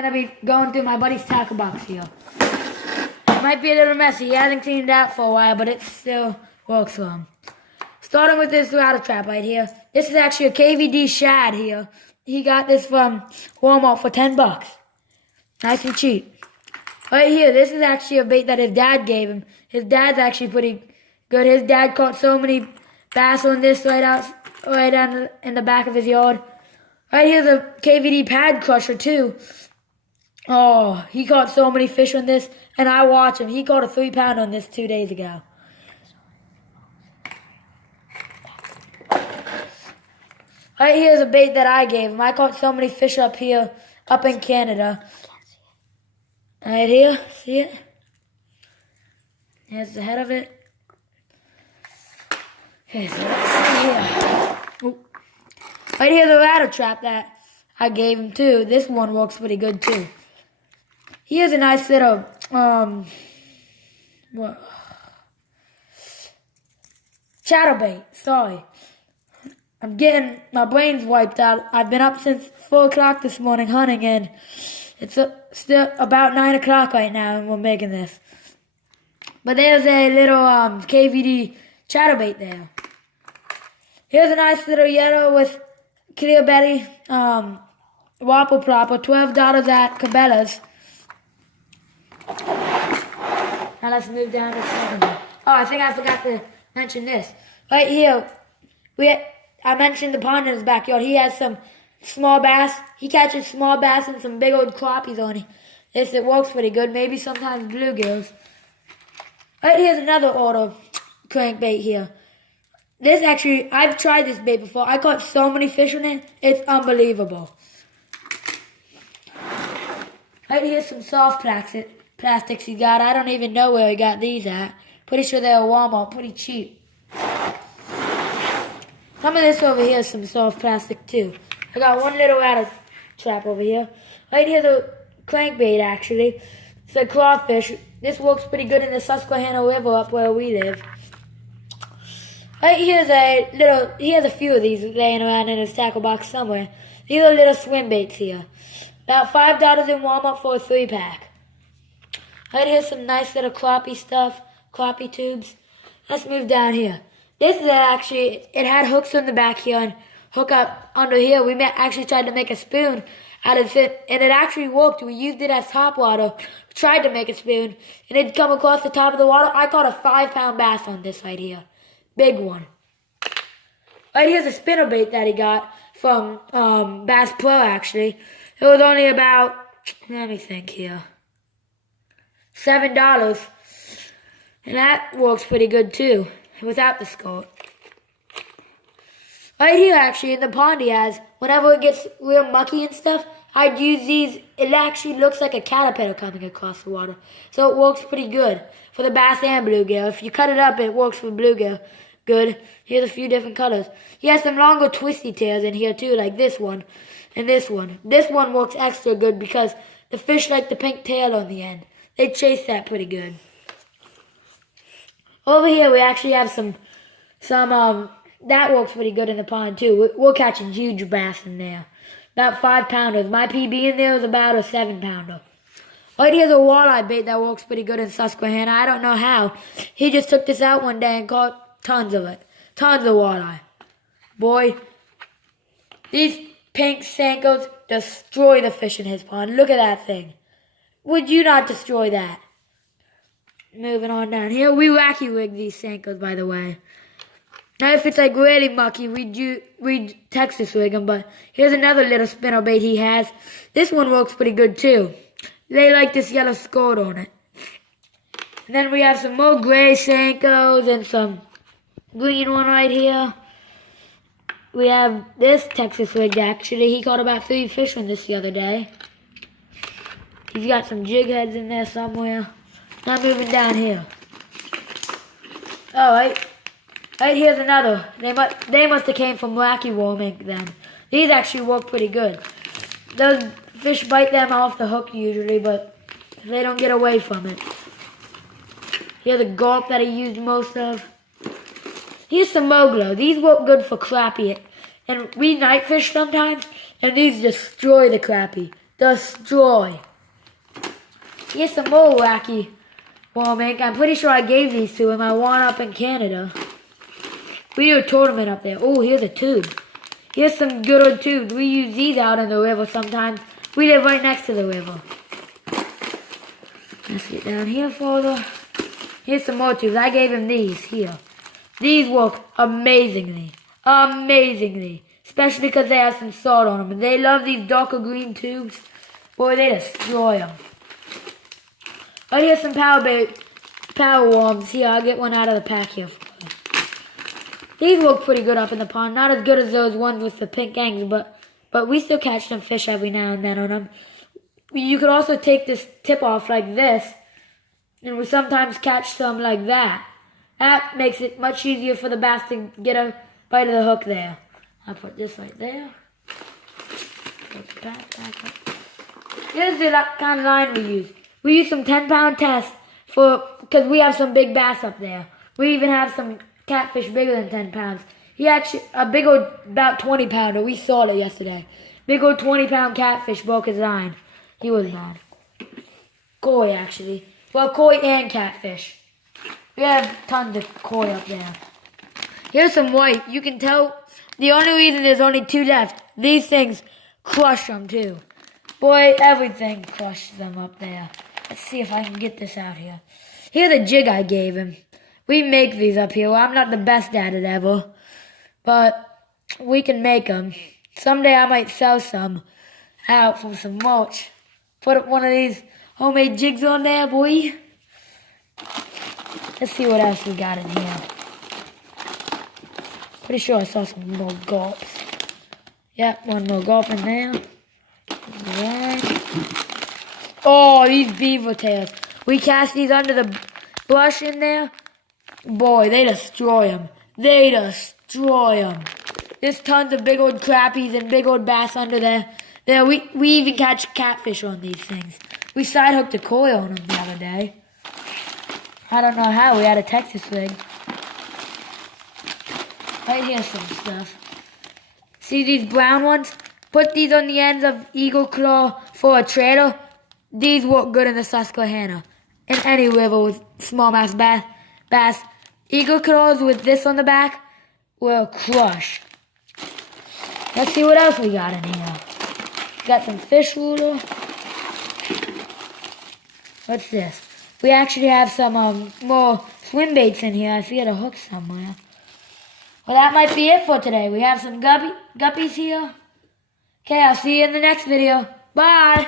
gonna be going through my buddy's tackle box here. It might be a little messy. He hasn't cleaned it out for a while, but it still works for him. Starting with this rattle trap right here. This is actually a KVD shad here. He got this from Walmart for $10. Nice and cheap. Right here, this is actually a bait that his dad gave him. His dad's actually pretty good. His dad caught so many bass on this right down in the back of his yard. Right here's a KVD pad crusher too. Oh, he caught so many fish on this, and I watched him. He caught a 3-pounder on this 2 days ago. Right here's a bait that I gave him. I caught so many fish up here, up in Canada. Right here, see it? Here's the head of it. Here's it. Ooh. Right here's a rattle trap that I gave him too. This one works pretty good too. Here's a nice little, chatterbait. Sorry. I'm getting my brains wiped out. I've been up since 4 o'clock this morning hunting, and it's still about 9 o'clock right now, and we're making this. But there's a little KVD chatterbait there. Here's a nice little yellow with clear belly whopper plopper, $12 at Cabela's. Now let's move down to the second one. Oh, I think I forgot to mention this. Right here, I mentioned the pond in his backyard. He has some small bass. He catches small bass and some big old crappies on it. It works pretty good. Maybe sometimes bluegills. Right here's another auto crankbait here. This actually, I've tried this bait before. I caught so many fish on it. It's unbelievable. Right here's some soft plastics he got. I don't even know where he got these at. Pretty sure they're Walmart. Pretty cheap. Some of this over here is some soft plastic too. I got one little rattle trap over here. Right here's a crankbait actually. It's a crawfish. This works pretty good in the Susquehanna River up where we live. Right here's he has a few of these laying around in his tackle box somewhere. These are little swim baits here. About $5 in Walmart for a 3-pack. Right here's some nice little crappie stuff, crappie tubes. Let's move down here. This is actually, it had hooks on the back here and hook up under here. We actually tried to make a spoon out of it, and it actually worked. We used it as top water. We tried to make a spoon, and it'd come across the top of the water. I caught a 5-pound bass on this right here. Big one. Right here's a spinnerbait that he got from Bass Pro actually. It was only about, let me think here, $7. And that works pretty good too, without the skirt. Right here actually in the pond he has, whenever it gets real mucky and stuff, I'd use these. It actually looks like a caterpillar coming across the water. So it works pretty good for the bass and bluegill. If you cut it up, it works for bluegill good. Here's a few different colors. He has some longer twisty tails in here too, like this one and this one. This one works extra good because the fish like the pink tail on the end. They chase that pretty good. Over here we actually have some that works pretty good in the pond too. We're catching huge bass in there. About 5-pounders. My PB in there is about a 7-pounder. Right here's a walleye bait that works pretty good in Susquehanna. I don't know how. He just took this out one day and caught tons of it. Tons of walleye. Boy, these pink Senkos destroy the fish in his pond. Look at that thing. Would you not destroy that? Moving on down here. We wacky rig these Senkos, by the way. Now, if it's like really mucky, we'd Texas rig them, but here's another little spinnerbait he has. This one works pretty good too. They like this yellow skirt on it. And then we have some more gray Senkos and some green one right here. We have this Texas rig actually. He caught about 3 fish on this the other day. He's got some jig heads in there somewhere. Now moving down here. Alright. Right here's another. They must have came from Wacky Worm Inc. then. These actually work pretty good. Those fish bite them off the hook usually, but they don't get away from it. Here's the gulp that he used most of. Here's some Moglo. These work good for crappie. And we night fish sometimes, and these destroy the crappie. destroy. Here's some more wacky Warmink. I'm pretty sure I gave these to him. I won up in Canada. We do a tournament up there. Oh, here's a tube. Here's some good old tubes. We use these out in the river sometimes. We live right next to the river. Let's get down here further. Here's some more tubes. I gave him these here. These work amazingly. Amazingly. Especially because they have some salt on them. And they love these darker green tubes. Boy, they destroy them. Right here's some power worms. Here, I'll get one out of the pack here for you. These work pretty good up in the pond. Not as good as those ones with the pink gangs, but we still catch some fish every now and then on them. You could also take this tip off like this, and we sometimes catch some like that. That makes it much easier for the bass to get a bite of the hook there. I'll put this right there. Here's the kind of line we use. We use some 10-pound tests because we have some big bass up there. We even have some catfish bigger than 10 pounds. A big old, about 20-pounder. We saw it yesterday. Big old 20-pound catfish broke his line. He was mad. Koi, actually. Well, koi and catfish. We have tons of koi up there. Here's some white. You can tell the only reason there's only 2 left. These things crush them too. Boy, everything crushes them up there. Let's see if I can get this out here. Here's the jig I gave him. We make these up here. Well, I'm not the best at it ever. But we can make them. Someday I might sell some out for some mulch. Put one of these homemade jigs on there, boy. Let's see what else we got in here. Pretty sure I saw some more gulps. Yep, one more gulp in there. Right. Oh, these beaver tails. We cast these under the brush in there. Boy, they destroy them. They destroy them. There's tons of big old crappies and big old bass under there. We even catch catfish on these things. We side hooked a koi on them the other day. I don't know how. We had a Texas rig. Right here's some stuff. See these brown ones? Put these on the ends of eagle claw for a trailer. These work good in the Susquehanna. In any river with smallmouth bass. Eagle claws with this on the back will crush. Let's see what else we got in here. Got some fish ruler. What's this? We actually have some more swim baits in here. I see a hook somewhere. Well, that might be it for today. We have some guppies here. Okay, I'll see you in the next video. Bye!